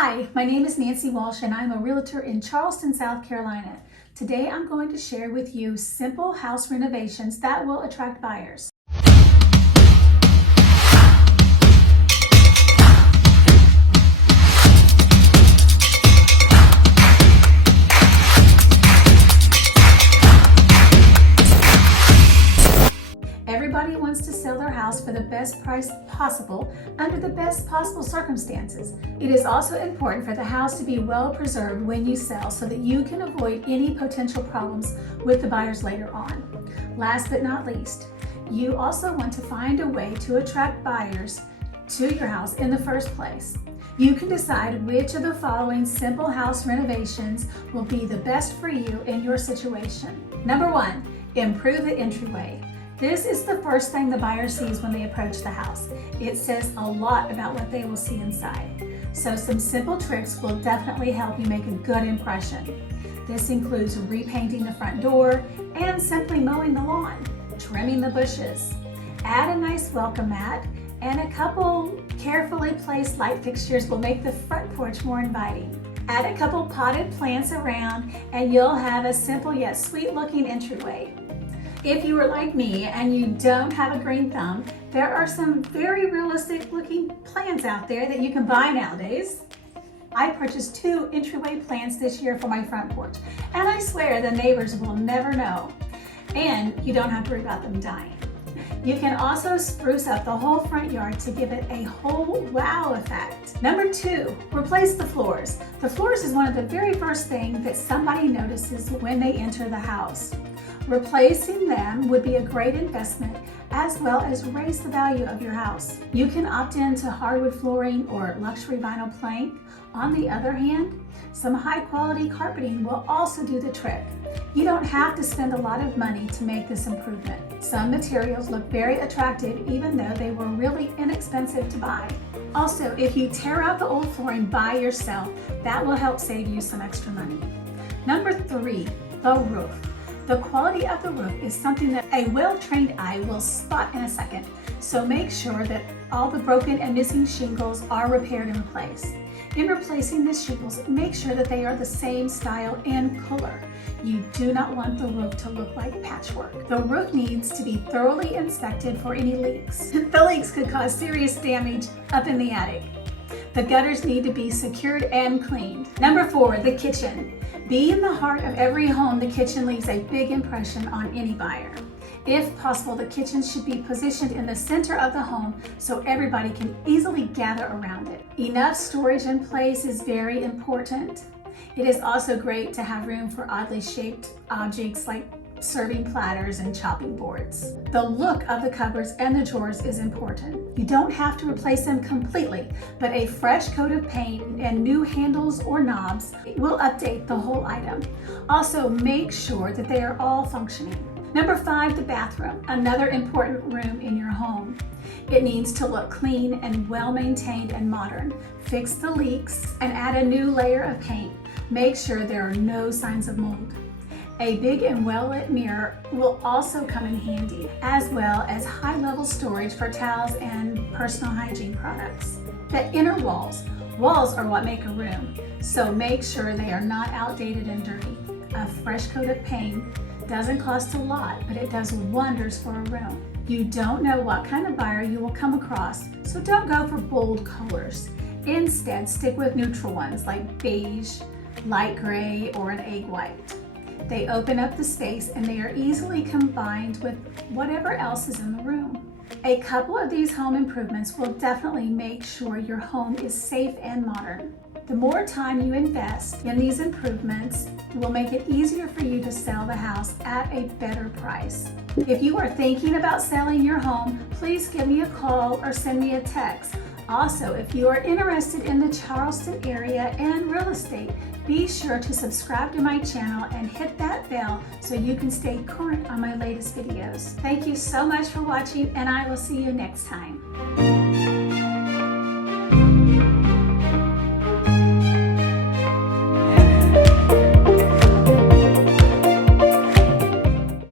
Hi, my name is Nancy Walsh and I'm a realtor in Charleston, South Carolina. Today I'm going to share with you simple house renovations that will attract buyers. Everybody wants to sell their house for the best price possible under the best possible circumstances. It is also important for the house to be well preserved when you sell so that you can avoid any potential problems with the buyers later on. Last but not least, you also want to find a way to attract buyers to your house in the first place. You can decide which of the following simple house renovations will be the best for you in your situation. Number 1, improve the entryway. This is the first thing the buyer sees when they approach the house. It says a lot about what they will see inside. So some simple tricks will definitely help you make a good impression. This includes repainting the front door and simply mowing the lawn, trimming the bushes. Add a nice welcome mat, and a couple carefully placed light fixtures will make the front porch more inviting. Add a couple potted plants around and you'll have a simple yet sweet looking entryway. If you are like me and you don't have a green thumb, there are some very realistic looking plants out there that you can buy nowadays. I purchased 2 entryway plants this year for my front porch, and I swear the neighbors will never know. And you don't have to worry about them dying. You can also spruce up the whole front yard to give it a whole wow effect. Number 2, replace the floors. The floors is one of the very first things that somebody notices when they enter the house. Replacing them would be a great investment as well as raise the value of your house. You can opt into hardwood flooring or luxury vinyl plank. On the other hand, some high quality carpeting will also do the trick. You don't have to spend a lot of money to make this improvement. Some materials look very attractive even though they were really inexpensive to buy. Also, if you tear out the old flooring by yourself, that will help save you some extra money. Number 3, the roof. The quality of the roof is something that a well-trained eye will spot in a second, so make sure that all the broken and missing shingles are repaired and replaced. In replacing the shingles, make sure that they are the same style and color. You do not want the roof to look like patchwork. The roof needs to be thoroughly inspected for any leaks. The leaks could cause serious damage up in the attic. The gutters need to be secured and cleaned. Number 4, the kitchen. Being the heart of every home, the kitchen leaves a big impression on any buyer. If possible, the kitchen should be positioned in the center of the home so everybody can easily gather around it. Enough storage in place is very important. It is also great to have room for oddly shaped objects like serving platters and chopping boards. The look of the cupboards and the drawers is important. You don't have to replace them completely, but a fresh coat of paint and new handles or knobs will update the whole item. Also, make sure that they are all functioning. Number 5, the bathroom, another important room in your home. It needs to look clean and well maintained and modern. Fix the leaks and add a new layer of paint. Make sure there are no signs of mold. A big and well-lit mirror will also come in handy, as well as high-level storage for towels and personal hygiene products. The inner walls. Walls are what make a room, so make sure they are not outdated and dirty. A fresh coat of paint doesn't cost a lot, but it does wonders for a room. You don't know what kind of buyer you will come across, so don't go for bold colors. Instead, stick with neutral ones like beige, light gray, or an egg white. They open up the space and they are easily combined with whatever else is in the room. A couple of these home improvements will definitely make sure your home is safe and modern. The more time you invest in these improvements will make it easier for you to sell the house at a better price. If you are thinking about selling your home, please give me a call or send me a text. Also, if you are interested in the Charleston area and real estate, be sure to subscribe to my channel and hit that bell so you can stay current on my latest videos. Thank you so much for watching, and I will see you next time.